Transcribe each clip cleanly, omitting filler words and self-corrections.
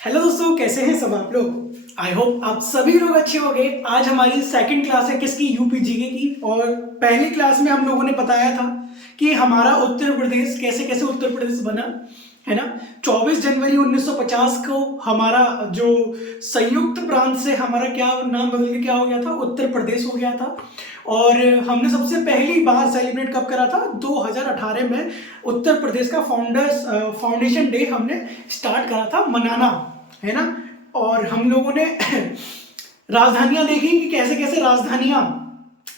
Hello दोस्तों, कैसे हैं सब आप लोग। आई होप आप सभी लोग अच्छे होंगे। आज हमारी सेकंड क्लास है किसकी, यूपी जीके की। और पहली क्लास में हम लोगों ने बताया था कि हमारा उत्तर प्रदेश कैसे कैसे उत्तर प्रदेश बना, है ना। 24 जनवरी 1950 को हमारा जो संयुक्त प्रांत से हमारा क्या नाम बदल के क्या हो गया था, उत्तर प्रदेश हो गया था। और हमने सबसे पहली बार सेलिब्रेट कब करा था, 2018 में उत्तर प्रदेश का फाउंडेशन डे हमने स्टार्ट करा था मनाना, है ना। और हम लोगों ने राजधानियां देखी कि कैसे कैसे राजधानियां,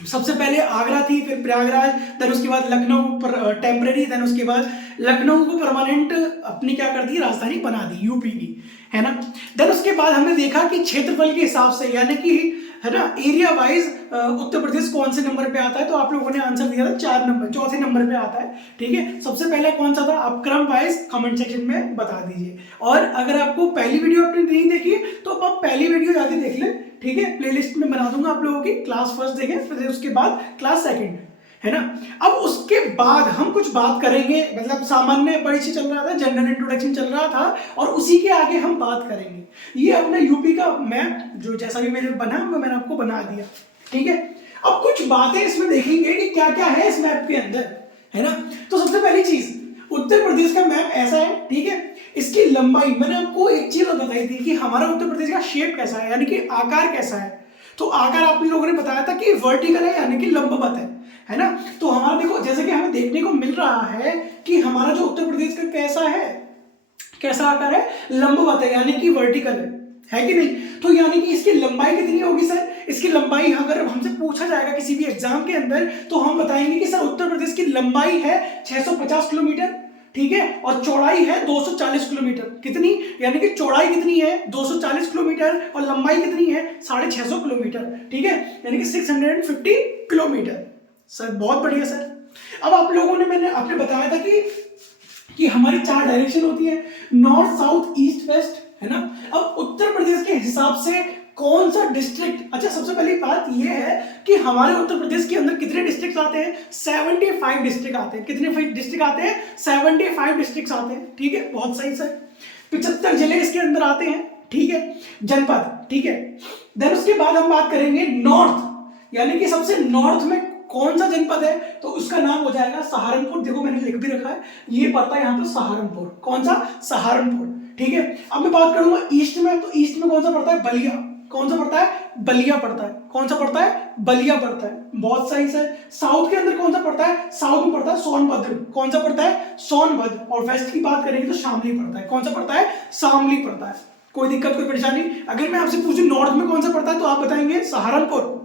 सबसे पहले आगरा थी, फिर प्रयागराज, देन उसके बाद लखनऊ पर टेम्परेरी, देन उसके बाद लखनऊ को परमानेंट अपनी क्या कर दी, राजधानी बना दी यूपी की, है ना। देन उसके बाद हमने देखा कि क्षेत्रफल के हिसाब से, यानी कि है ना, एरिया वाइज उत्तर प्रदेश कौन से नंबर पे आता है। तो आप लोगों ने आंसर दिया था 4 नंबर, चौथे नंबर पे आता है। ठीक है, सबसे पहले कौन सा था, आप क्रम वाइज कमेंट सेक्शन में बता दीजिए। और अगर आपको पहली वीडियो आपने नहीं देखी तो आप पहली वीडियो जाके देख ले, ठीक है। प्लेलिस्ट में बना दूंगा आप लोगों की, क्लास फर्स्ट देखें, फिर उसके बाद क्लास सेकंड, है ना। अब उसके बाद हम कुछ बात करेंगे, मतलब सामान्य परिचय चल रहा था, जनरल इंट्रोडक्शन चल रहा था, और उसी के आगे हम बात करेंगे। ये अपना यूपी का मैप जो जैसा भी मैंने बना वो मैंने आपको बना दिया, ठीक है। अब कुछ बातें इसमें देखेंगे कि क्या क्या है इस मैप के अंदर, है ना। तो सबसे पहली चीज, उत्तर प्रदेश का मैप ऐसा है, ठीक है। इसकी लंबाई मैंने आपको एक चीज बताई थी कि हमारा उत्तर प्रदेश का शेप कैसा है, यानी कि आकार कैसा है। तो आकार आप लोगों ने बताया था कि वर्टिकल है, यानी कि लंबवत है ना। तो हमारा देखो, जैसे कि हमें देखने को मिल रहा है कि हमारा जो उत्तर प्रदेश का कैसा है, कैसा आकार है, लंबवत है, यानी कि वर्टिकल है कि नहीं। तो यानी कि इसकी लंबाई कितनी होगी सर, इसकी लंबाई अगर हमसे पूछा जाएगा किसी भी एग्जाम के अंदर तो हम बताएंगे कि सर उत्तर प्रदेश की लंबाई है 650 किलोमीटर, ठीक है, और चौड़ाई है 240 किलोमीटर। कितनी, यानी कि चौड़ाई कितनी है 240 किलोमीटर और लंबाई कितनी है 650 किलोमीटर, ठीक है, यानी कि 650 किलोमीटर। सर बहुत बढ़िया सर। अब आप लोगों ने, मैंने आपने बताया था कि हमारी 4 डायरेक्शन होती है, नॉर्थ साउथ ईस्ट वेस्ट, है ना। अब उत्तर प्रदेश के हिसाब से कौन सा डिस्ट्रिक्ट, अच्छा सबसे पहली बात यह है कि हमारे उत्तर प्रदेश के अंदर कितने डिस्ट्रिक्ट आते हैं, 75 डिस्ट्रिक्ट आते हैं। कितने डिस्ट्रिक्ट आते हैं, 75 डिस्ट्रिक्ट आते हैं, ठीक है, बहुत सही सर। 75 जिले इसके अंदर आते हैं, ठीक है, जनपद, ठीक है। देन उसके बाद हम बात करेंगे नॉर्थ, यानी कि सबसे नॉर्थ में कौन सा जनपद है, तो उसका नाम हो जाएगा सहारनपुर। देखो मैंने लिख भी रखा है, ये पड़ता है यहाँ पे सहारनपुर। कौन सा, सहारनपुर, ठीक है। अब मैं बात करूंगा ईस्ट में, तो ईस्ट में कौन सा पड़ता है, बलिया। कौन सा पड़ता है, बलिया पड़ता है। कौन सा पड़ता है, बलिया पड़ता है, बहुत सही सर। साउथ के अंदर कौन सा पड़ता है, साउथ में पड़ता है सोनभद्र। कौन सा पड़ता है, सोनभद्र। और वेस्ट की बात करेंगे तो शामली पड़ता है। कौन सा पड़ता है, शामली पड़ता है। कोई दिक्कत, कोई परेशानी। अगर मैं आपसे पूछूं नॉर्थ में कौन सा पड़ता है तो आप बताएंगे सहारनपुर।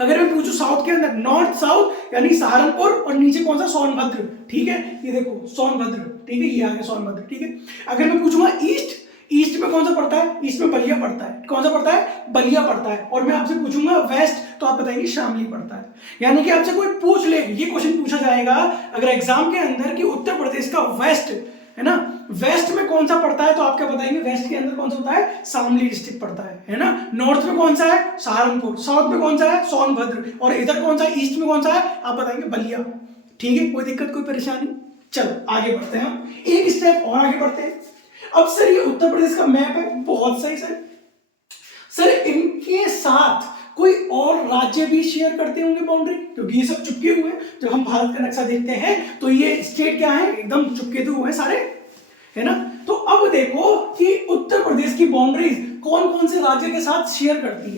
अगर मैं पूछूं साउथ के अंदर, नॉर्थ साउथ यानी सहारनपुर, और नीचे कौन सा, सोनभद्र, ठीक है, ये देखो सोनभद्र, ठीक है, ये आ गया सोनभद्र, ठीक है। अगर मैं पूछूंगा ईस्ट, ईस्ट में कौन सा पड़ता है, ईस्ट में बलिया पड़ता है। कौन सा पड़ता है, बलिया पड़ता है। और मैं आपसे पूछूंगा वेस्ट, तो आप बताएंगे शामली पड़ता है। यानी कि आपसे कोई पूछ ले, ये क्वेश्चन पूछा जाएगा अगर एग्जाम के अंदर कि उत्तर प्रदेश का वेस्ट, है ना, वेस्ट में कौन सा पड़ता है, तो आप क्या बताएंगे, वेस्ट के अंदर कौन सा होता है, शामली डिस्ट्रिक्ट पड़ता है ना। नॉर्थ में कौन सा है, सहारनपुर। साउथ में कौन सा है, सोनभद्र। और इधर कौन सा है, ईस्ट में कौन सा है, आप बताएंगे बलिया, ठीक है। कोई दिक्कत, कोई परेशानी। चलो आगे बढ़ते हैं, हम एक स्टेप और आगे बढ़ते हैं। अब सर ये उत्तर प्रदेश का मैप है, बहुत सही सर। सर इनके साथ कोई और राज्य भी शेयर करते होंगे बाउंड्री, क्योंकि ये सब चिपके हुए हैं। जब हम भारत का नक्शा देखते हैं तो ये स्टेट क्या है, एकदम चिपके हुए हैं सारे, है ना। तो अब देखो कि उत्तर प्रदेश की बाउंड्रीज कौन कौन से राज्य के साथ शेयर करती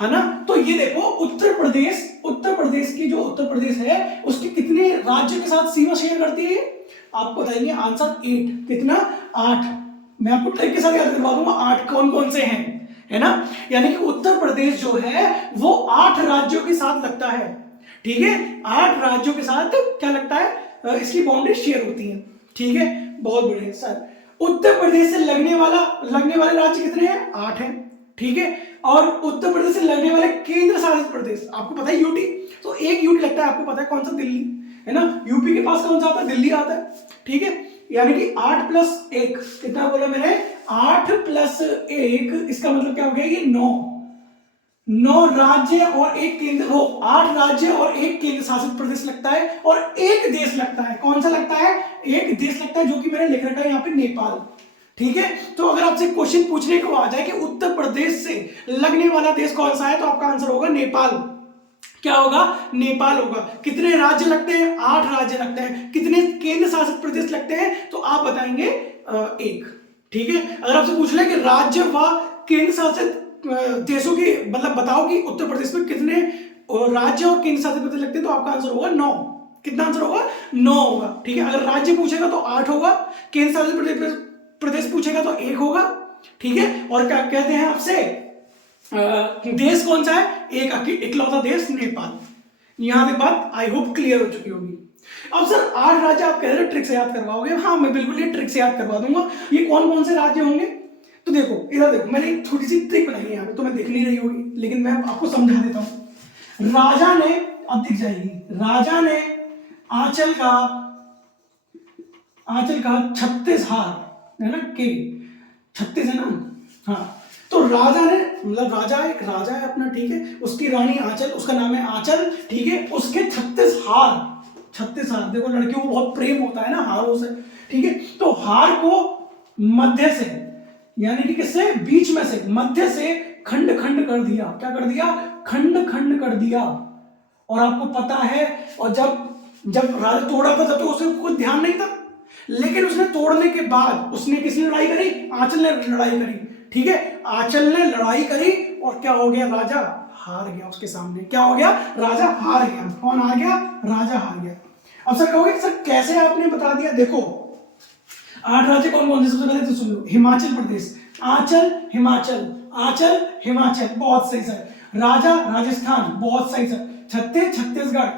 है ना। तो ये देखो उत्तर प्रदेश की जो उत्तर प्रदेश है उसके कितने राज्य के साथ सीमा शेयर करती है, आपको बताएंगे आंसर 8। कितना, 8। मैं आपको ट्रिक के साथ याद करवा दूंगा 8 कौन कौन से हैं, है ना। यानी कि उत्तर प्रदेश जो है वो 8 राज्यों के साथ लगता है, ठीक है, 8 राज्यों के साथ क्या लगता है, इसकी बाउंड्री शेयर होती है, ठीक है, बहुत बढ़िया सर। उत्तर प्रदेश से लगने वाले राज्य कितने हैं, 8 हैं, ठीक है। और उत्तर प्रदेश से लगने वाले केंद्र शासित प्रदेश, आपको पता है यूटी, तो एक यूटी लगता है, आपको पता है कौन सा, दिल्ली, है ना। यूपी के पास कौन सा आता है, दिल्ली आता है, ठीक है। यानी कि 8 + 1 कितना बोला मैंने, 8 + 1, इसका मतलब क्या हो गया, ये 9 राज्य और एक केंद्र, वो 8 राज्य और एक केंद्र शासित प्रदेश लगता है, और एक देश लगता है। कौन सा लगता है, एक देश लगता है, जो कि मैंने लिख रखा है यहाँ पे, नेपाल, ठीक है, तो अगर आपसे क्वेश्चन पूछने को आ जाए कि उत्तर प्रदेश से लगने वाला देश कौन सा है, तो आपका आंसर होगा नेपाल। क्या होगा? नेपाल होगा। कितने राज्य लगते हैं? 8 राज्य लगते हैं। कितने केंद्र शासित प्रदेश लगते हैं? तो आप बताएंगे 1। ठीक है, अगर आपसे पूछ ले कि राज्य व केंद्र शासित देशों की मतलब बताओ कि उत्तर प्रदेश में कितने राज्य और केंद्र शासित प्रदेश लगते हैं, तो आपका आंसर होगा 9। कितना आंसर होगा? 9 होगा। ठीक है, अगर राज्य पूछेगा तो 8 होगा, केंद्र शासित प्रदेश पूछेगा तो 1 होगा। ठीक है, और क्या कहते हैं आपसे देश कौन सा है? एक इकलौता देश नेपाल। यहां तक बात आई होप क्लियर हो चुकी होगी। अब सर 8 राज्य आप कह रहे हो ट्रिक से याद करवाओगे? हाँ, मैं बिल्कुल ये ट्रिक से याद करवा दूंगा। ये कौन कौन से राज्य होंगे? तो देखो इधर देखो, मैंने एक थोड़ी सी ट्रिक बनाई है यहाँ पे, तो मैं दिख नहीं रही होगी लेकिन मैं आपको समझा देता हूं। राजा ने, अब दिख जाएगी, राजा ने आंचल का 36 हार है ना, के 36 है ना, हाँ, तो राजा ने मतलब राजा एक राजा है अपना, ठीक है, उसकी रानी आंचल, उसका नाम है आंचल, ठीक है, उसके 36 हार। देखो लड़कियों को बहुत प्रेम होता है ना हारों से, ठीक है, तो हार को मध्य से यानी कि किससे? बीच में से, मध्य से खंड खंड कर दिया। क्या कर दिया? खंड खंड कर दिया। और आपको पता है, और जब राजा तोड़ा था तब तो उसे कुछ ध्यान नहीं था, लेकिन उसने तोड़ने के बाद उसने किसने लड़ाई करी? आंचल ने लड़ाई करी। ठीक है, आंचल ने लड़ाई करी और क्या हो गया? राजा हार गया उसके सामने। क्या हो गया? राजा हार गया। कौन हार गया? राजा हार गया। अब सर कहोगे सर कैसे आपने बता दिया? देखो 8 राज्य कौन कौन से? सबसे पहले तो सुन लो, हिमाचल प्रदेश, आंचल हिमाचल, बहुत सही सर। राजा राजस्थान, बहुत सही सर। छत्तीसगढ़,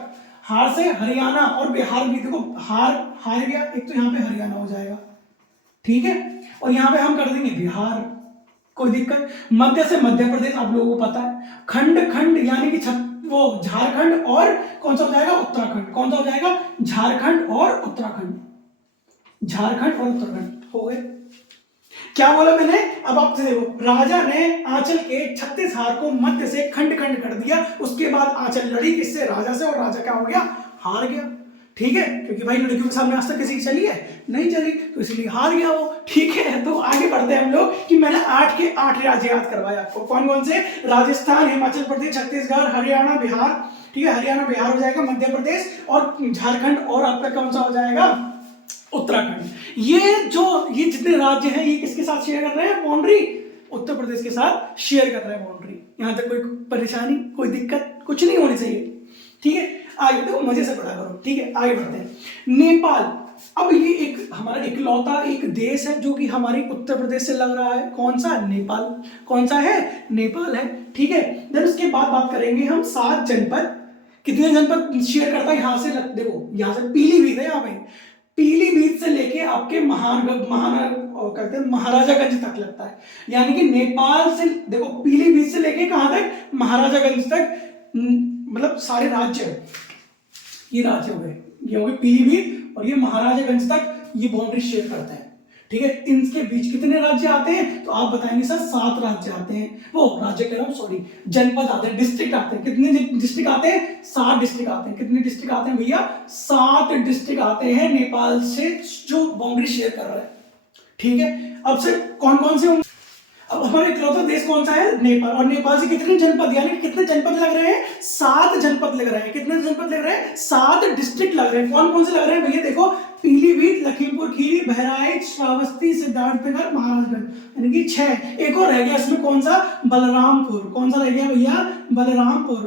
हार से हरियाणा और बिहार भी। देखो हार गया एक, तो यहाँ पे हरियाणा हो जाएगा, ठीक है, और यहाँ पे हम कर देंगे बिहार, कोई दिक्कत। मध्य से मध्य प्रदेश, आप लोगों को पता है। खंड यानी कि वो झारखंड और कौन सा हो जाएगा? उत्तराखंड। कौन सा हो जाएगा? झारखंड और उत्तराखंड। हो गए। क्या बोला मैंने? अब आप देखो, राजा ने आंचल के 36 हार को मध्य से खंड खंड कर दिया। उसके बाद आंचल लड़ी किससे? राजा से, और राजा क्या हो गया? हार गया। ठीक है, क्योंकि भाई लड़कियों के सामने आज तक किसी की चली है? नहीं चली, तो इसलिए हार गया वो। ठीक है, तो आगे बढ़ते हैं हम लोग कि मैंने 8 के 8 राज्य याद करवाए आपको। कौन कौन से? राजस्थान, हिमाचल प्रदेश, छत्तीसगढ़, हरियाणा, बिहार। ठीक है, हरियाणा बिहार हो जाएगा, मध्य प्रदेश और झारखंड, और आपका कौन सा हो जाएगा? उत्तराखंड। ये जितने राज्य हैं ये किसके साथ शेयर कर रहे हैं बाउंड्री? उत्तर प्रदेश के साथ शेयर कर रहे हैं बाउंड्री। यहां तक कोई परेशानी, कोई दिक्कत कुछ नहीं होनी चाहिए। ठीक है, आगे देखो, मजे से पढ़ा करो। ठीक है, आगे बढ़ते हैं। नेपाल, अब ये एक हमारा इकलौता एक देश है जो कि हमारी उत्तर प्रदेश से लग रहा है। कौन सा? नेपाल। कौन सा है? नेपाल है। ठीक है, देन उसके बाद बात करेंगे हम 7 जनपद। कितने जनपद शेयर करता है? यहां से देखो, यहां से पीलीभीत है, यहाँ पे पीलीभीत से लेके आपके महाराजागंज तक लगता है। यानी कि नेपाल से देखो, पीलीभीत से लेके कहां तक? महाराजागंज तक, मतलब सारे राज्य, ये राज्य हो गए, ये हो गए पीलीभीत और ये महाराजागंज तक ये बाउंड्री शेयर करते हैं। ठीक है, इनके बीच कितने राज्य आते हैं? तो आप बताएंगे सर 7 राज्य आते हैं। वो राज्य कह रहा हूं, सॉरी, जनपद आते हैं, डिस्ट्रिक्ट आते हैं। कितने डिस्ट्रिक्ट आते हैं? 7 डिस्ट्रिक्ट आते हैं। कितने डिस्ट्रिक्ट आते हैं भैया? 7 डिस्ट्रिक्ट आते हैं नेपाल से जो बाउंड्री शेयर कर रहे हैं। ठीक है, अब से कौन कौन से होंगे? अब हमारा इकलौता देश कौन सा है? नेपाल। और नेपाल से कितने जनपद, यानी कितने जनपद लग रहे हैं? 7 जनपद लग रहे हैं। कितने जनपद लग रहे हैं? 7 डिस्ट्रिक्ट लग रहे हैं। कौन कौन से लग रहे हैं भैया? देखो, पीलीभीत, लखीमपुर खीरी, बहराइच, श्रावस्ती, सिद्धार्थनगर, महाराजगंज, यानी कि 6। एक और रह गया इसमें, कौन सा? बलरामपुर। कौन सा रह गया भैया? बलरामपुर।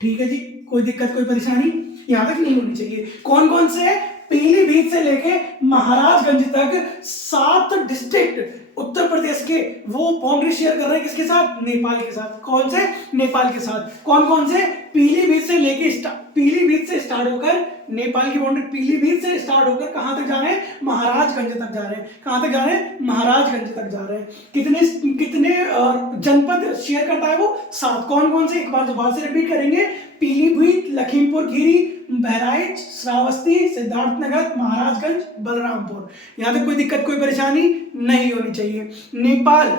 ठीक है जी, कोई दिक्कत कोई परेशानी यहां तक नहीं होनी चाहिए। कौन कौन से? पीलीभीत से लेके महाराजगंज तक 7 डिस्ट्रिक्ट उत्तर प्रदेश के वो बाउंड्री शेयर कर रहे हैं किसके साथ? नेपाल के साथ। कौन से? नेपाल के साथ। कौन कौन से? पीलीभीत से स्टार्ट होकर नेपाल की बाउंड्री, पीलीभीत से स्टार्ट होकर कहां तक जा रहे हैं? महाराजगंज तक जा रहे हैं। कहां तक जा रहे हैं? महाराजगंज तक जा रहे हैं। कितने जनपद शेयर करता है वो? 7। कौन कौन से? एक बार दोबारा से रिपीट करेंगे। पीलीभीत, लखीमपुर खीरी, बहराइच, श्रावस्ती, सिद्धार्थनगर, महाराजगंज, बलरामपुर। यहां तक कोई दिक्कत कोई परेशानी नहीं होनी चाहिए। नेपाल,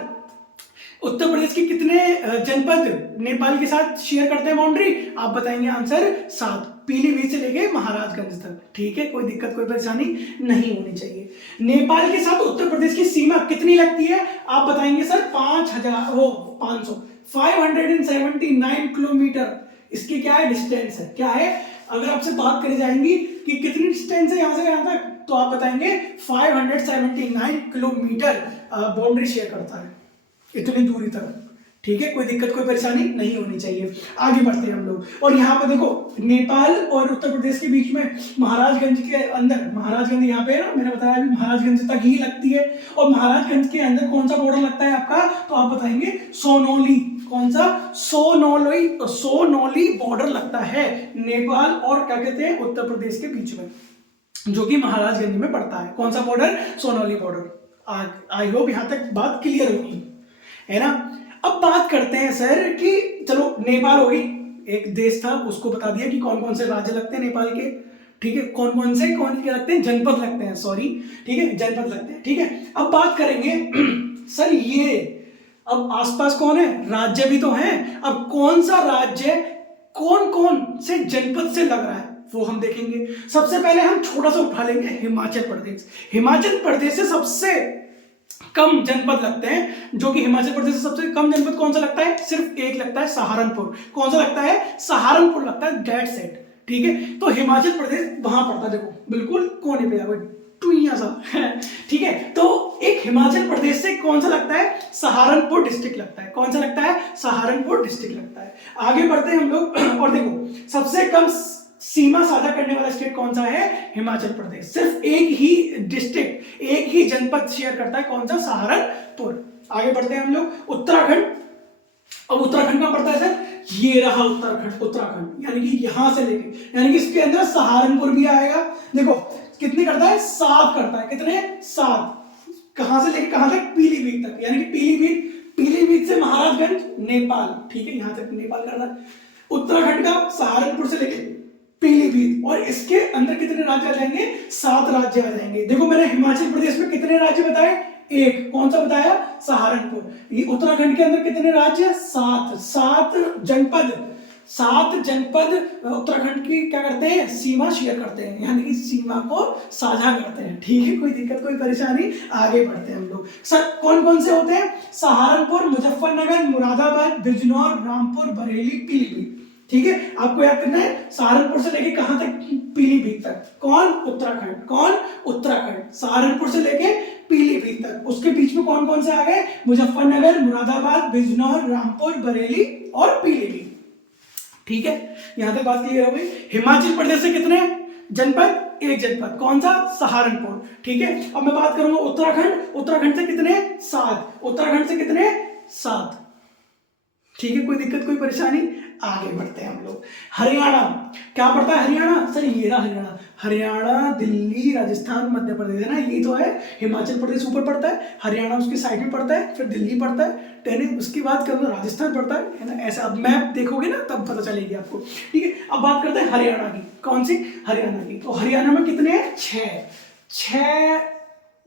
उत्तर प्रदेश के कितने जनपद नेपाल के साथ शेयर करते हैं बाउंड्री? आप बताएंगे आंसर 7। पीलीभीत से लेके महाराजगंज तक, ठीक है, कोई दिक्कत कोई परेशानी नहीं होनी चाहिए। नेपाल के साथ उत्तर प्रदेश की सीमा कितनी लगती है, आप बताएंगे सर 579 किलोमीटर इसकी क्या है डिस्टेंस है, क्या है। अगर आपसे बात करी जाएंगी कि कितनी डिस्टेंस है यहाँ से यहाँ तक, तो आप बताएंगे 579 किलोमीटर बाउंड्री शेयर करता है, इतनी दूरी तक, ठीक है, कोई दिक्कत कोई परेशानी नहीं होनी चाहिए। आगे बढ़ते हैं हम लोग, और यहाँ पे देखो नेपाल और उत्तर प्रदेश के बीच में महाराजगंज के अंदर, महाराजगंज यहाँ पे है ना, मैंने बताया अभी महाराजगंज तक ही लगती है, और महाराजगंज के अंदर कौन सा बॉर्डर लगता है आपका, तो आप बताएंगे सोनौली, कौन सा, सोनौली बॉर्डर लगता है नेपाल और क्या कहते हैं उत्तर प्रदेश के बीच में, जो कि महाराजगंज में पड़ता है। कौन सा border, Sonauli border. I hope यहाँ तक बात क्लियर होगी, है ना। अब बात करते हैं सर कि चलो नेपाल होगी, एक देश था, उसको बता दिया कि कौन कौन से राज्य लगते हैं नेपाल के, ठीक है, कौन कौन से क्या लगते हैं, जनपद लगते हैं, सॉरी, ठीक है, जनपद लगते हैं, ठीक है। अब बात करेंगे सर ये अब आसपास कौन है, राज्य भी तो हैं, अब कौन सा राज्य कौन कौन से जनपद से लग रहा है वो हम देखेंगे। सबसे पहले हम छोटा सा उठा लेंगे हिमाचल प्रदेश। हिमाचल प्रदेश से सबसे कम जनपद लगते हैं, जो कि हिमाचल प्रदेश से सबसे कम जनपद कौन सा लगता है, सिर्फ एक लगता है, सहारनपुर। कौन सा लगता है, सहारनपुर लगता है, दैट्स इट, ठीक है। तो हिमाचल प्रदेश वहां पड़ता है, देखो बिल्कुल कोने पे है, टुइया सा, ठीक है। तो एक हिमाचल प्रदेश से कौन सा लगता है, सहारनपुर डिस्ट्रिक्ट लगता है। कौन सा लगता है, सहारनपुर डिस्ट्रिक्ट लगता है। आगे बढ़ते हैं हम लोग, और देखो सबसे कम सीमा साझा करने वाला स्टेट कौन सा है, हिमाचल प्रदेश। सिर्फ एक ही डिस्ट्रिक्ट, एक ही जनपद शेयर करता है, कौन सा, सहारनपुर। आगे बढ़ते हैं हम लोग, उत्तराखंड। अब उत्तराखंड कहां पड़ता है सर, ये रहा उत्तराखंड, उत्तराखंड यानी कि यहां से लेके, यानी कि इसके अंदर सहारनपुर भी आएगा। देखो कितनी करता है, 7 करता है, कितने, 7, कहां से लेके कहां तक, पीलीभीत तक, यानी कि पीलीभीत से महाराजगंज नेपाल, ठीक है, यहां तक नेपाल कर रहा है। उत्तराखंड का सहारनपुर से लेके पीलीभीत, और इसके अंदर कितने राज्य आ जाएंगे, 7 राज्य आ जाएंगे। देखो मैंने हिमाचल प्रदेश में कितने राज्य बताए, एक, कौन सा बताया, सहारनपुर। ये उत्तराखंड के अंदर कितने राज्य, 7 जनपद, 7 जनपद उत्तराखंड की क्या करते हैं, सीमा शेयर करते हैं, यानी कि सीमा को साझा करते हैं, ठीक है, कोई दिक्कत कोई परेशानी। आगे बढ़ते हैं हम लोग, सर कौन कौन से होते हैं, सहारनपुर, मुजफ्फरनगर, मुरादाबाद, बिजनौर, रामपुर, बरेली, पीलीभीत, ठीक है। आपको याद करना है सहारनपुर से लेके कहां तक, पीलीभीत तक। कौन, उत्तराखंड, कौन, उत्तराखंड, सहारनपुर से लेके पीलीभीत तक। उसके बीच में कौन कौन से आ गए, मुजफ्फरनगर, मुरादाबाद, बिजनौर, रामपुर, बरेली और पीलीभीत, ठीक है। यहां तक बात क्लियर हो गई। हिमाचल प्रदेश से कितने जनपद, एक जनपद, कौन सा, सहारनपुर, ठीक है। अब मैं बात करूंगा उत्तराखंड। उत्तराखंड से कितने, 7, उत्तराखंड से कितने, 7, ठीक है, कोई दिक्कत कोई परेशानी। आगे बढ़ते हैं हम लोग, हरियाणा क्या पड़ता है, हरियाणा सर ये रहा हरियाणा, हरियाणा, दिल्ली, राजस्थान, मध्य प्रदेश, है ना, ये तो है। हिमाचल प्रदेश ऊपर पड़ता है, हरियाणा उसकी साइड में पड़ता है, फिर दिल्ली पड़ता है, टेने उसकी बात करूँ राजस्थान पड़ता है ना, ऐसा। अब मैप देखोगे ना तब पता चलेगी आपको, ठीक है। अब बात करते हैं हरियाणा की, कौन सी, हरियाणा की। तो हरियाणा में कितने हैं, 6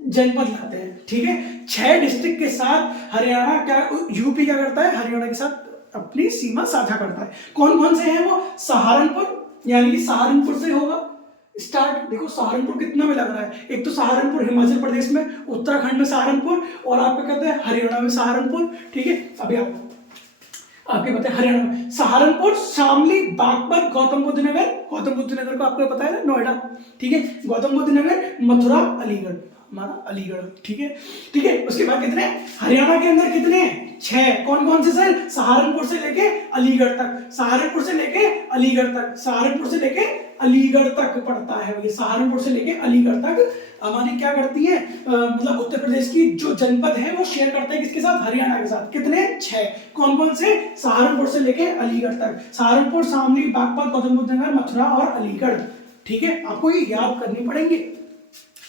जनपद लाते हैं, ठीक है। 6 डिस्ट्रिक्ट के साथ हरियाणा क्या, यूपी क्या करता है, हरियाणा के साथ अपनी सीमा साझा करता है। कौन कौन से हैं वो, सहारनपुर, यानी कि सहारनपुर से होगा स्टार्ट। देखो सहारनपुर कितना में लग रहा है, एक तो सहारनपुर हिमाचल प्रदेश में, उत्तराखंड में सहारनपुर, और आपका कहते हैं हरियाणा में सहारनपुर, ठीक है। अभी आपके पता है हरियाणा में सहारनपुर, शामली, बागपत, गौतम बुद्ध नगर, गौतम बुद्ध नगर को आपको पता है ना, नोएडा, ठीक है, गौतम बुद्ध नगर, मथुरा, अलीगढ़, हमारा अलीगढ़, ठीक है, ठीक है। उसके बाद कितने, हरियाणा के अंदर कितने, 6, कौन कौन से सर, सहारनपुर से लेके अलीगढ़ तक, सहारनपुर से लेके अलीगढ़ तक, सहारनपुर से लेके अलीगढ़ तक पड़ता है ये, सहारनपुर से लेके अलीगढ़ तक हमारी क्या करती है, मतलब उत्तर प्रदेश की जो जनपद है वो शेयर करते हैं किसके साथ, हरियाणा के साथ। कितने, 6, कौन कौन से, सहारनपुर से लेके अलीगढ़ तक, सहारनपुर, शामली, बागपत, गौतम बुद्ध नगर, मथुरा और अलीगढ़, ठीक है। आपको ये याद करनी पड़ेंगे,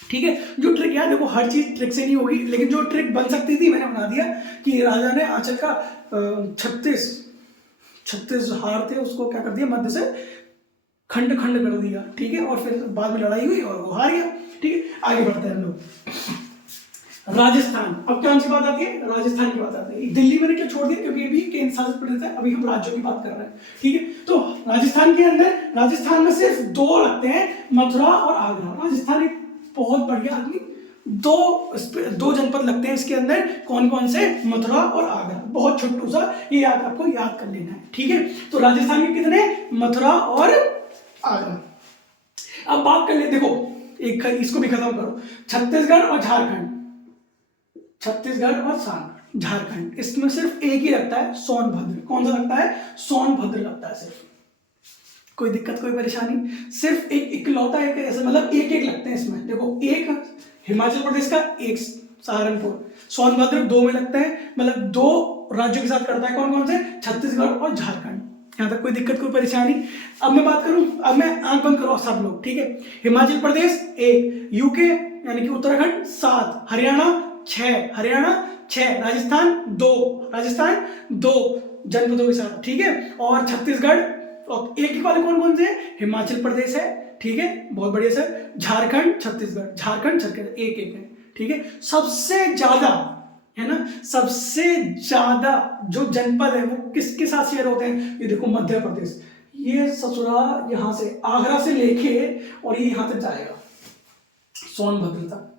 ठीक है। जो ट्रिक यार देखो हर चीज ट्रिक से नहीं होगी, लेकिन जो ट्रिक बन सकती थी मैंने बना दिया कि राजा ने आंचल का 36 हार थे उसको क्या कर दिया, मध्य से खंड खंड कर दिया, ठीक है, और फिर बाद में लड़ाई हुई और वो हार गया, ठीक है। आगे बढ़ते हैं हम लोग, राजस्थान। अब कौन सी बात आती है? राजस्थान की बात आती है। दिल्ली मैंने क्यों छोड़ दिया? क्योंकि ये भी केंद्र शासित प्रदेश है, अभी हम राज्यों की बात कर रहे हैं, ठीक है। तो राजस्थान के अंदर, राजस्थान में सिर्फ दो लगते हैं, मथुरा और आगरा। राजस्थान एक बहुत बढ़िया आदमी, दो जनपद लगते हैं इसके अंदर। कौन कौन से? मथुरा और आगरा। बहुत छोटू सा, ये आपको याद कर लेना है, ठीक है। तो राजस्थान के कितने? मथुरा और आगरा। अब बात कर ले, देखो एक इसको भी खत्म करो, छत्तीसगढ़ और झारखंड। छत्तीसगढ़ और झारखंड, इसमें सिर्फ एक ही लगता है, सोनभद्र। कौन सा लगता है? सोनभद्र लगता है सिर्फ। कोई दिक्कत, कोई परेशानी? सिर्फ एक इकलौता एक ऐसे, मतलब एक एक लगते हैं इसमें। देखो, एक हिमाचल प्रदेश का, एक सहारनपुर। सोनभद्र दो में लगते हैं, मतलब दो राज्यों के साथ करता है। कौन कौन से? छत्तीसगढ़ और झारखंड। यहाँ तक कोई दिक्कत, कोई परेशानी? अब मैं बात करूं, अब मैं आंख बंद करो सब लोग, ठीक है। हिमाचल प्रदेश एक, यूके यानी कि उत्तराखंड 7, हरियाणा 6, हरियाणा 6, राजस्थान दो जनपदों के साथ, ठीक है। और छत्तीसगढ़, और एक वाले कौन कौन से? हिमाचल प्रदेश है, ठीक है, बहुत बढ़िया सर। झारखंड, छत्तीसगढ़ एक एक है, ठीक है। सबसे ज्यादा है ना, सबसे ज्यादा जो जनपद है वो किसके साथ शेयर होते हैं? ये देखो, मध्य प्रदेश। ये ससुरा यहां से आगरा से लेके और ये यहां तक जाएगा, सोनभद्र तक,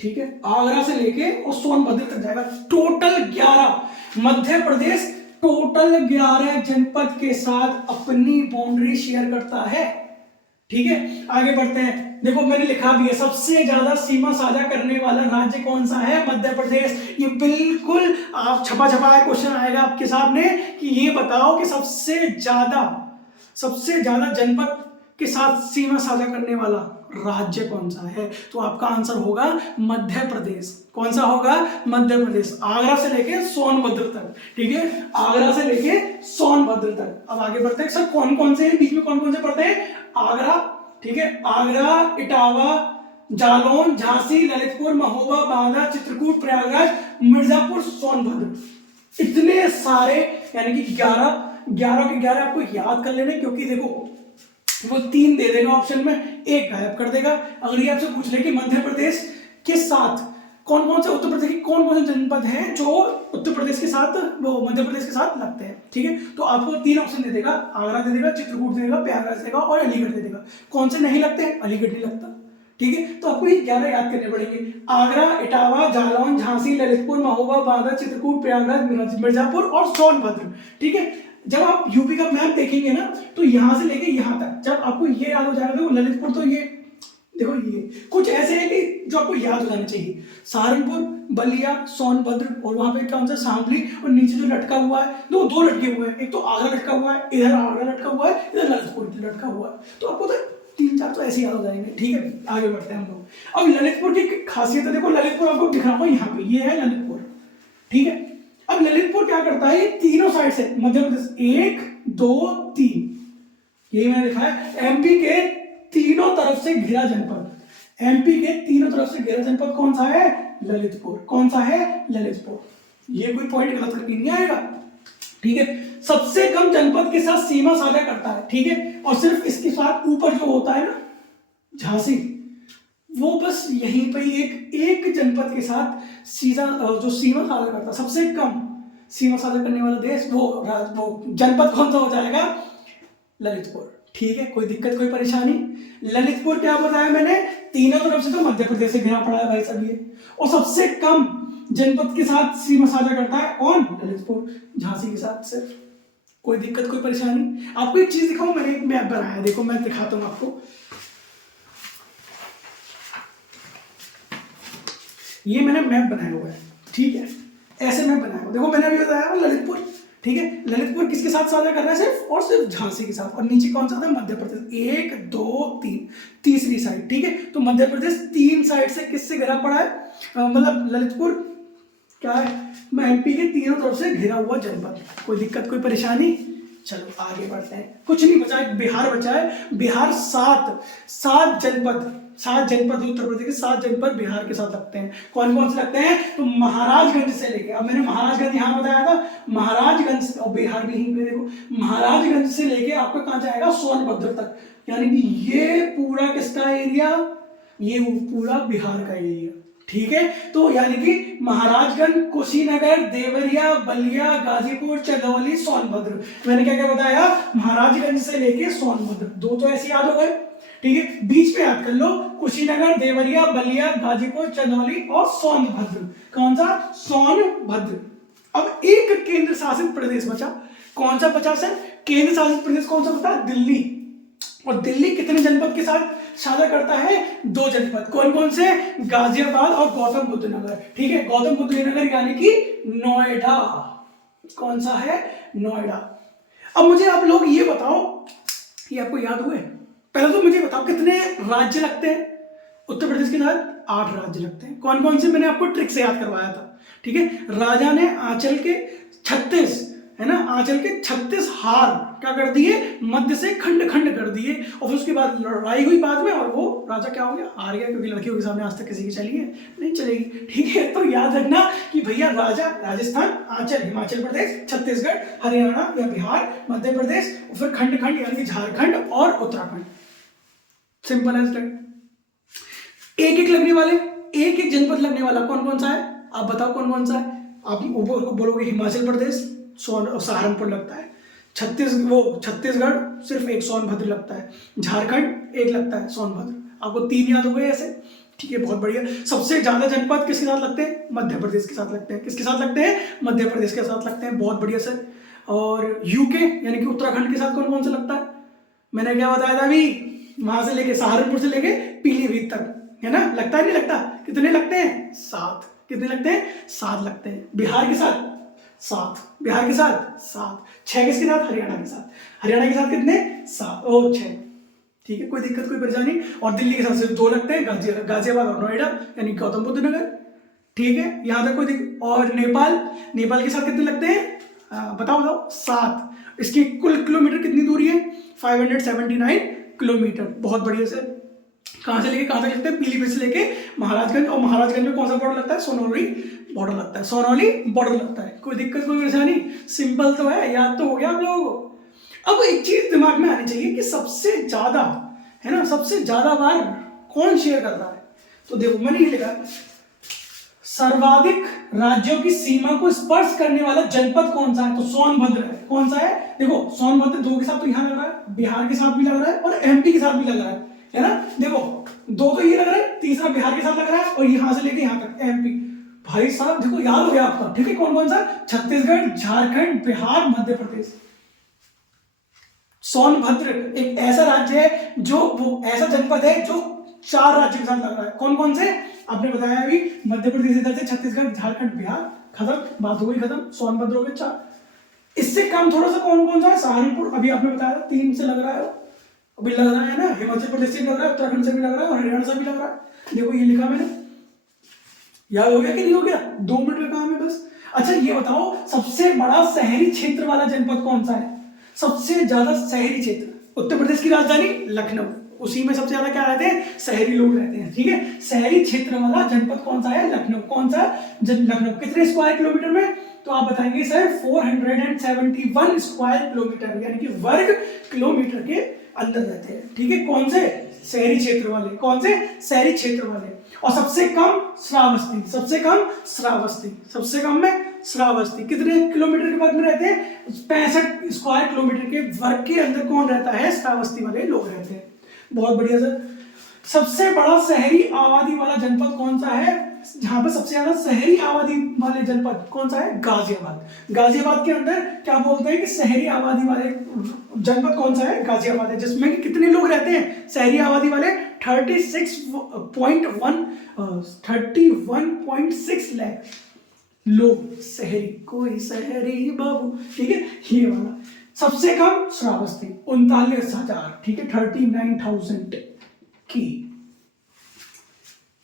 ठीक है। आगरा से लेके और सोनभद्र तक जाएगा। टोटल 11, मध्य प्रदेश टोटल 11 जनपद के साथ अपनी बाउंड्री शेयर करता है, ठीक है। आगे बढ़ते हैं, देखो मैंने लिखा भी है, सबसे ज्यादा सीमा साझा करने वाला राज्य कौन सा है? मध्य प्रदेश। ये बिल्कुल आप छपा क्वेश्चन आएगा आपके सामने कि ये बताओ कि सबसे ज्यादा जनपद के साथ सीमा साझा करने वाला राज्य कौन सा है? तो आपका आंसर होगा मध्य प्रदेश। कौन सा होगा? मध्य प्रदेश। आगरा से लेके सोनभद्र तक, ठीक है, आगरा से लेके सोनभद्र तक। अब आगे बढ़ते हैं, सर कौन कौन से हैं बीच में? कौन कौन से पढ़ते हैं? आगरा, ठीक है, आगरा, इटावा, जालौन, झांसी, ललितपुर, महोबा, बांदा, चित्रकूट, प्रयागराज, मिर्जापुर, सोनभद्र। इतने सारे, यानी कि 11 के 11 आपको याद कर लेने, क्योंकि देखो वो 3 दे देगा ऑप्शन में, एक गायब कर देगा। अगर ये आपसे पूछ ले कि मध्य प्रदेश के साथ कौन कौन से, उत्तर प्रदेश के कौन कौन से जनपद हैं जो उत्तर प्रदेश के साथ, वो मध्य प्रदेश के साथ लगते हैं, ठीक है, तो आपको 3 ऑप्शन दे देगा, आगरा दे देगा, चित्रकूट दे देगा, प्रयागराज देगा और अलीगढ़ दे देगा। कौन से नहीं लगते हैं? अलीगढ़ नहीं लगता, ठीक है। तो आपको ये 11 याद करने पड़ेंगे, आगरा, इटावा, जालौन, झांसी, ललितपुर, महोबा, बांदा, चित्रकूट, प्रयागराज, मिर्जापुर और सोनभद्र, ठीक है। जब आप यूपी का मैप देखेंगे ना, तो यहां से लेके यहां तक जब आपको ये याद हो जाएगा, तो ललितपुर, तो ये देखो, ये कुछ ऐसे है कि जो आपको याद हो जाने चाहिए, सहारनपुर, बलिया, सोनभद्र, और वहां पे कौन सा? शामली, और नीचे जो लटका हुआ है, दो लटके हुए हैं, एक तो आगरा लटका हुआ है, इधर आगरा लटका हुआ है, इधर ललितपुर लटका हुआ है। तो आपको तो 3-4 तो ऐसे याद हो जाएंगे, ठीक है। आगे बढ़ते हैं हम लोग। अब ललितपुर की खासियत है, देखो ललितपुर आपको दिख रहा होगा यहाँ पे, ये है ललितपुर, ठीक है। अब ललितपुर क्या करता है? ये तीनों साइड से, मध्य प्रदेश 1, 2, 3, ये मैंने लिखा है, एमपी के तीनों तरफ से घिरा जनपद। एमपी के तीनों तरफ से घिरा जनपद कौन सा है? ललितपुर। कौन सा है? ललितपुर। ये कोई पॉइंट गलत करके नहीं आएगा, ठीक है। सबसे कम जनपद के साथ सीमा साझा करता है, ठीक है, और सिर्फ इसके साथ ऊपर जो होता है ना, झांसी, वो बस यहीं पे एक जनपद के साथ सीधा जो सीमा साझा करता है, सबसे कम सीमा साझा करने वाला देश, वो जनपद कौन सा हो जाएगा? ललितपुर, ठीक है। कोई दिक्कत, कोई परेशानी? ललितपुर क्या बताया मैंने? तीनों तरफ से तो मध्य प्रदेश से घिरा पड़ा है भाई सब ये, और सबसे कम जनपद के साथ सीमा साझा करता है कौन? ललितपुर, झांसी के साथ सिर्फ। कोई दिक्कत, कोई परेशानी? आपको एक चीज दिखाऊं, मैंने एक मैप बनाया है, देखो मैं दिखाता हूं आपको। ये मैंने मैप बनाया हुआ है, ठीक है, ऐसे मैप बनाया हुआ। देखो मैंने अभी बताया ललितपुर, ठीक है, ललितपुर किसके साथ साझा कर रहा है? सिर्फ और सिर्फ झांसी के साथ। और नीचे कौन सा था? मध्य प्रदेश, 1, 2, 3, तीसरी साइड, ठीक है। तो मध्य प्रदेश 3 साइड से किससे घिरा पड़ा है? मतलब ललितपुर क्या है? एमपी के तीनों तरफ से घिरा हुआ जनपद। कोई दिक्कत, कोई परेशानी? चलो आगे बढ़ते हैं। कुछ नहीं बचा है, बिहार बचा है। बिहार 7 जनपद उत्तर प्रदेश के 7 जनपद बिहार के साथ लगते हैं। कौन कौन से लगते हैं? तो महाराजगंज से लेके, अब मैंने महाराजगंज यहाँ बताया था, महाराजगंज, और बिहार भी यहीं पे देखो, महाराजगंज से लेके आपका कहाँ जाएगा? सोनभद्र तक। यानी कि ये पूरा किसका एरिया? ये पूरा बिहार का एरिया, ठीक है, तो यानी कि महाराजगंज, कुशीनगर, देवरिया, बलिया, गाजीपुर, चंदौली, सोनभद्र। मैंने क्या क्या बताया, महाराजगंज से लेके सोनभद्र, दो तो ऐसे याद हो गए। ठीक है, बीच में याद कर लो कुशीनगर, देवरिया, बलिया, गाजीपुर, चंदौली और सोनभद्र। कौन सा, सोनभद्र। अब एक केंद्र शासित प्रदेश बचा, कौन सा बचा सर, केंद्र शासित प्रदेश कौन सा बता, दिल्ली। और दिल्ली कितने जनपद के साथ साझा करता है, दो जनपद, कौन कौन से, गाजियाबाद और गौतम बुद्ध नगर। ठीक है, गौतम बुद्ध नगर यानी कि नोएडा। कौन सा है, नोएडा। अब मुझे आप लोग ये बताओ, ये आपको याद हुए, पहले तो मुझे बताओ कितने राज्य लगते हैं उत्तर प्रदेश के साथ, 8 राज्य लगते हैं। कौन कौन से, मैंने आपको ट्रिक से याद करवाया था। ठीक है, राजा ने आंचल के 36, है ना, आंचल के 36 हार क्या कर दिए, मध्य से खंड खंड कर दिए, और फिर उसके बाद लड़ाई हुई बाद में, और वो राजा क्या हो गया, हार गया, क्योंकि लड़कियों के सामने आज तक किसी की चली है नहीं चलेगी। ठीक है, तो याद रखना कि भैया राजा, राजस्थान, आंचल, हिमाचल प्रदेश, छत्तीसगढ़, हरियाणा या बिहार, मध्य प्रदेश, और फिर खंड खंड यानी कि झारखंड और उत्तराखंड। Simple as that. एक एक लगने वाले, एक एक जनपद लगने वाला कौन कौन सा है, आप बताओ कौन कौन सा है। आप बोलोगे हिमाचल प्रदेश सहारनपुर लगता है, छत्तीसगढ़ सिर्फ एक सोनभद्र लगता है, झारखंड एक लगता है सोनभद्र। आपको 3 याद हो गए ऐसे। ठीक है, बहुत बढ़िया। सबसे ज्यादा जनपद किसके साथ लगते हैं, मध्य प्रदेश के साथ लगते हैं। किसके साथ लगते हैं, मध्य प्रदेश के साथ लगते हैं। बहुत बढ़िया सर। और यूके यानी कि उत्तराखंड के साथ कौन कौन सा लगता है, मैंने क्या बताया था अभी, वहां से लेके सहारनपुर से लेके पीलीभीत तक, है ना, लगता है नहीं लगता, कितने लगते हैं, 7। कितने लगते हैं, 7 लगते हैं। बिहार के साथ 7, बिहार के साथ 7, 6 किसके साथ, हरियाणा के साथ, हरियाणा के साथ कितने, 7 और 6। ठीक है, कोई दिक्कत कोई परेशानी। और दिल्ली के साथ सिर्फ 2 लगते हैं, गाजियाबाद और नोएडा यानी गौतम बुद्ध नगर। ठीक है, यहां तक कोई दिक्कत। और नेपाल के साथ कितने लगते हैं, बताओ 7। इसकी कुल किलोमीटर कितनी दूरी है, 579 किलोमीटर। बहुत बढ़िया सर। कहां से लेके कहां तक लगते हैं, पीलीभीत से लेके महाराजगंज, और महाराजगंज में कौन सा बॉर्डर लगता है, सोनौली बॉर्डर लगता है, सोनौली बॉर्डर लगता है। कोई दिक्कत कोई परेशानी, सिंपल तो है, याद तो हो गया आप लोगों को। अब एक चीज दिमाग में आनी चाहिए कि सबसे ज्यादा, है ना, सबसे ज्यादा बार कौन शेयर कर रहा है। तो देखो मैंने ये लिखा, सर्वाधिक राज्यों की सीमा को स्पर्श करने वाला जनपद कौन सा है, तो सोनभद्र है। कौन सा है, देखो सोनभद्र 2 के साथ तो यहाँ लग रहा है, बिहार के साथ भी लग रहा है और एमपी के साथ भी लग रहा है ना। देखो 2 तो ये लग रहा है, तीसरा बिहार के साथ लग रहा है, और यहां से लेके यहां तक एमपी। भाई साहब देखो याद हो गया आपका। ठीक है, कौन कौन सा, छत्तीसगढ़, झारखंड, बिहार, मध्य प्रदेश। सोनभद्र एक ऐसा राज्य है जो, वो ऐसा जनपद है जो 4 राज्यों के साथ लग रहा है। कौन कौन से, आपने बताया अभी, मध्य प्रदेश इधर से, छत्तीसगढ़, झारखंड, बिहार, खत्म, बात हो गई खत्म। सोनभद्र हो गए 4। इससे कम थोड़ा सा कौन कौन सा है, सहारनपुर, अभी आपने बताया 3 से लग रहा है, अभी लग रहा है ना, हिमाचल प्रदेश से भी लग रहा है, उत्तराखंड से भी लग रहा है और हरियाणा से भी लग रहा है। देखो ये लिखा मैंने, याद हो गया कि नहीं हो गया, 2 मिनट का काम है बस। अच्छा ये बताओ, सबसे बड़ा शहरी क्षेत्र वाला जनपद कौन सा है, सबसे ज्यादा शहरी क्षेत्र। उत्तर प्रदेश की राजधानी लखनऊ, उसी में सबसे ज्यादा क्या रहते हैं, शहरी लोग रहते हैं। ठीक है, शहरी क्षेत्र वाला जनपद कौन सा है, लखनऊ। कौन सा, लखनऊ। कितने स्क्वायर किलोमीटर में, तो आप बताएंगे सर 471 स्क्वायर किलोमीटर, यानी कि वर्ग किलोमीटर के अंदर रहते हैं। ठीक है, कौन से, शहरी क्षेत्र वाले। कौन से, शहरी क्षेत्र वाले। और सबसे कम श्रावस्ती, सबसे कम श्रावस्ती, सबसे कम में श्रावस्ती। कितने किलोमीटर के वर्ग में रहते हैं, 65 स्क्वायर किलोमीटर के वर्ग के अंदर कौन रहता है, श्रावस्ती वाले लोग रहते हैं। बहुत बढ़िया सर। सबसे बड़ा शहरी आबादी वाला जनपद कौन सा है, जहां पर सबसे ज्यादा शहरी आबादी वाले जनपद कौन सा है, गाजियाबाद। गाजियाबाद के अंदर क्या बोलते हैं कि शहरी आबादी वाले जनपद कौन सा है, गाजियाबाद है, जिसमें कि कितने लोग रहते हैं, शहरी आबादी वाले 31.6 लाख लोग शहरी, कोई शहरी बाबू। ठीक है, ये वाला। सबसे कम श्रावस्ती 39,000, ठीक है, 39,000 की।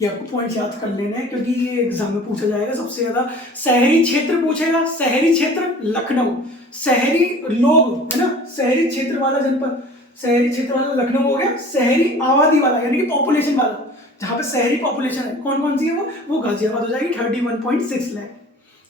ये आपको पॉइंट याद कर लेना है क्योंकि ये एग्जाम में पूछा जाएगा। सबसे ज्यादा शहरी क्षेत्र पूछेगा, शहरी क्षेत्र लखनऊ, शहरी लोग, है ना, शहरी क्षेत्र वाला जनपद, शहरी क्षेत्र वाला लखनऊ हो गया। शहरी आबादी वाला यानी कि पॉपुलेशन वाला, जहां पे शहरी पॉपुलेशन है, कौन कौन सी है वो गाजियाबाद हो जाएगी, 31.6 लाख।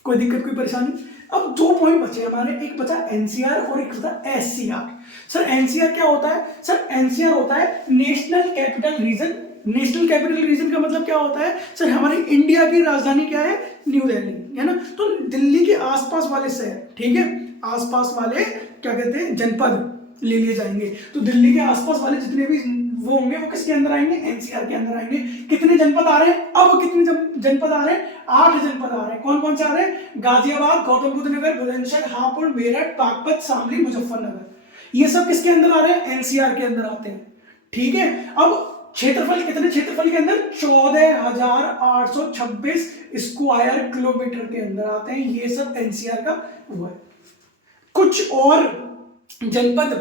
कोई दिक्कत कोई परेशानी। अब 2 पॉइंट बचे हमारे, एक बचा एनसीआर और एक बचा एससीआर। सर एनसीआर क्या होता है, सर एनसीआर होता है national capital region national capital region का मतलब क्या होता है सर, हमारी इंडिया की राजधानी क्या है, न्यू दिल्ली, है ना। तो दिल्ली के आसपास वाले शहर, ठीक है, आसपास वाले क्या कहते हैं, जनपद ले लिए जाएंगे। तो दिल्ली के आसपास वाले जितने भी वो होंगे वो किसके अंदर आएंगे, एनसीआर के अंदर आएंगे। कितने जनपद आ रहे हैं, अब कितने जनपद आ रहे हैं, 8 जनपद आ रहे हैं। कौन कौन से आ रहे हैं, गाजियाबाद, गौतम बुद्ध नगर, बुलंदशहर, हापुड़, मेरठ, बागपत, शामली, मुजफ्फरनगर, ये सब किसके अंदर आ रहे हैं, एनसीआर के अंदर आते हैं, ठीक है। अब क्षेत्रफल, कितने क्षेत्रफल के अंदर, 14,826 स्क्वायर किलोमीटर के अंदर आते हैं। ये सब एनसीआर का वो है। कुछ और जनपद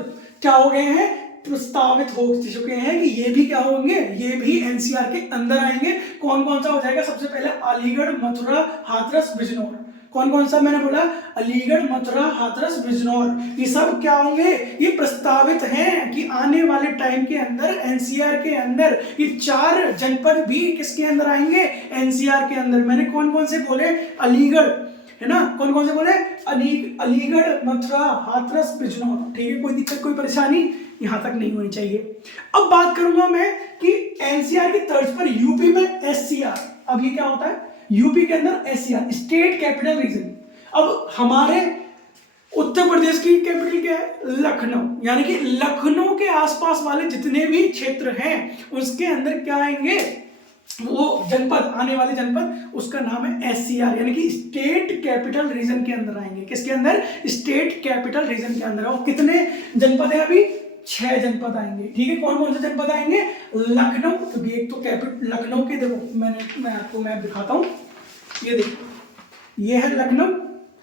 क्या हो गए हैं, प्रस्तावित हो चुके हैं कि ये भी क्या होंगे, ये भी एनसीआर के अंदर आएंगे। कौन कौन सा हो जाएगा, सबसे पहले अलीगढ़, मथुरा, हाथरस, बिजनौर। कौन कौन सा मैंने बोला, अलीगढ़, मथुरा, हाथरस, बिजनौर, ये सब क्या होंगे, ये प्रस्तावित हैं कि आने वाले टाइम के अंदर एनसीआर के अंदर ये 4 जनपद भी किसके अंदर आएंगे, एनसीआर के अंदर। मैंने कौन कौन से बोले, अलीगढ़, है ना, कौन कौन से बोले, अलीगढ़, मथुरा, हाथरस, बिजनौर, ठीक है। कोई दिक्कत, कोई परेशानी यहां तक नहीं होनी चाहिए। अब बात करूंगा मैं कि एनसीआर की तर्ज पर यूपी में एससीआर। अब ये क्या होता है, यूपी के अंदर एससीआर, स्टेट कैपिटल रीजन। अब हमारे उत्तर प्रदेश की कैपिटल क्या है, लखनऊ, यानी कि लखनऊ के आसपास वाले जितने भी क्षेत्र हैं उसके अंदर क्या आएंगे, वो जनपद, आने वाले जनपद, उसका नाम है एससीआर, यानी कि स्टेट कैपिटल रीजन के अंदर आएंगे। किसके अंदर, स्टेट कैपिटल रीजन के अंदर। और कितने जनपद है, अभी 6 जनपद आएंगे, ठीक है। कौन कौन से जनपद आएंगे, लखनऊ, क्योंकि एक तो कैपिटल लखनऊ के, देखो मैं आपको मैप दिखाता हूँ, ये देखो, ये है लखनऊ,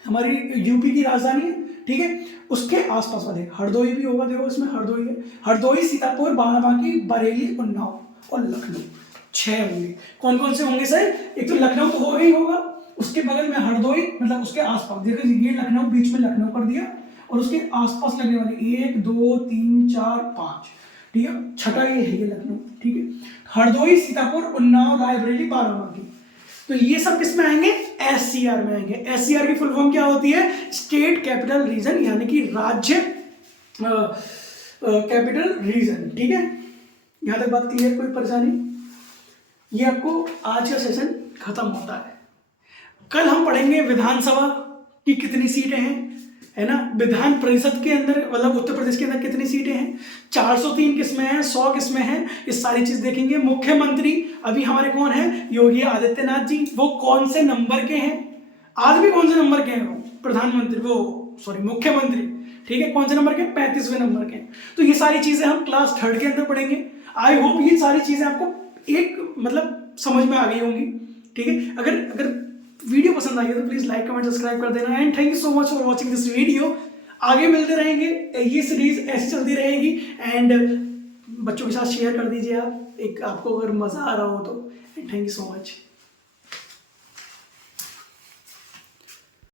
हमारी यूपी की राजधानी है, ठीक है। उसके आसपास वाले हरदोई भी होगा, देखो इसमें हरदोई है, हरदोई, सीतापुर, बाराबंकी, बरेली, उन्नाव और लखनऊ, 6 होंगे। कौन कौन से होंगे सर, एक तो लखनऊ तो होगा ही होगा, उसके बगल में हरदोई, मतलब उसके आसपास, देखो ये लखनऊ, बीच में लखनऊ कर दिया, और उसके आसपास लगने वाले 1 2 3 4 5, ठीक है, छठा ये है, ये लखनऊ, ठीक है। हरदोई, सीतापुर, उन्नाव, रायबरेली, बाराबंकी, तो ये सब किस में आएंगे, एससीआर में आएंगे। एससीआर की फुल फॉर्म क्या होती है, स्टेट कैपिटल रीजन, यानी कि राज्य कैपिटल रीजन, ठीक है। यहां तक बात क्लियर, कोई परेशानी, ये आपको आज का सेशन खत्म होता है। कल हम पढ़ेंगे विधानसभा की कितनी सीटें हैं, है ना, विधान परिषद के अंदर, मतलब उत्तर प्रदेश के अंदर कितनी सीटें हैं, 403 किसमें हैं, 100 किसमें हैं, ये सारी चीज देखेंगे। मुख्यमंत्री अभी हमारे कौन है, योगी आदित्यनाथ जी, वो कौन से नंबर के हैं, आज भी कौन से नंबर के हैं वो, प्रधानमंत्री, वो सॉरी मुख्यमंत्री, ठीक है, कौन से नंबर के, 35वें नंबर के। तो ये सारी चीजें हम क्लास 3rd के अंदर पढ़ेंगे। आई होप ये सारी चीजें आपको एक मतलब समझ में आ गई होंगी, ठीक है। अगर वीडियो पसंद आई है तो प्लीज लाइक, कमेंट, सब्सक्राइब कर देना। And thank you so much for watching this video. आगे मिलते रहेंगे, ये सीरीज ऐसी चलती रहेगी। एंड बच्चों के साथ शेयर कर दीजिए आप, एक आपको अगर मजा आ रहा हो तो। Thank you so much.